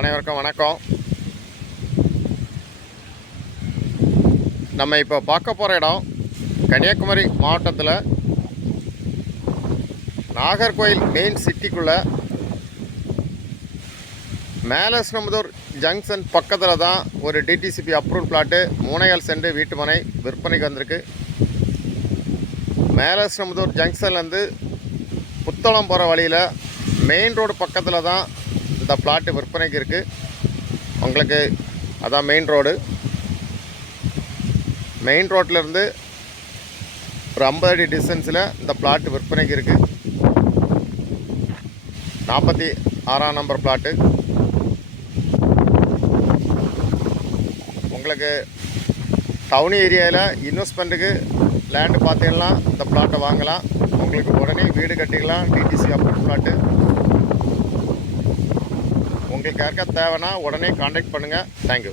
அனைவருக்கும் வணக்கம். நம்ம இப்போ பார்க்க போகிற இடம் கன்னியாகுமரி மாவட்டத்தில் நாகர்கோயில் மெயின் சிட்டிக்குள்ளே மேலஸ்நம்புதூர் ஜங்ஷன் பக்கத்தில் தான் ஒரு டிடிசிபி அப்ரூவல் பிளாட்டு 3.5 சென்ட் வீட்டு மனை விற்பனைக்கு வந்திருக்கு. மேலஸ்நம்புதூர் ஜங்ஷன்லேருந்து புத்தளம் போகிற வழியில் மெயின் ரோடு பக்கத்தில் தான் இந்த பிளாட்டு விற்பனைக்கு இருக்குது. உங்களுக்கு அதான் மெயின் ரோட்லேருந்து ஒரு 50 அடி டிஸ்டன்ஸில் இந்த பிளாட்டு விற்பனைக்கு இருக்குது. 46ஆம் நம்பர் பிளாட்டு. உங்களுக்கு டவுன் ஏரியாவில் இன்வெஸ்ட்மெண்ட்டுக்கு லேண்டு பார்த்தீங்கன்னா இந்த பிளாட்டை வாங்கலாம். உங்களுக்கு உடனே வீடு கட்டிக்கலாம். DTC approve plot. உங்களுக்கு யாருக்கா தேவைன்னா உடனே கான்டாக்ட் பண்ணுங்கள். தேங்க்யூ.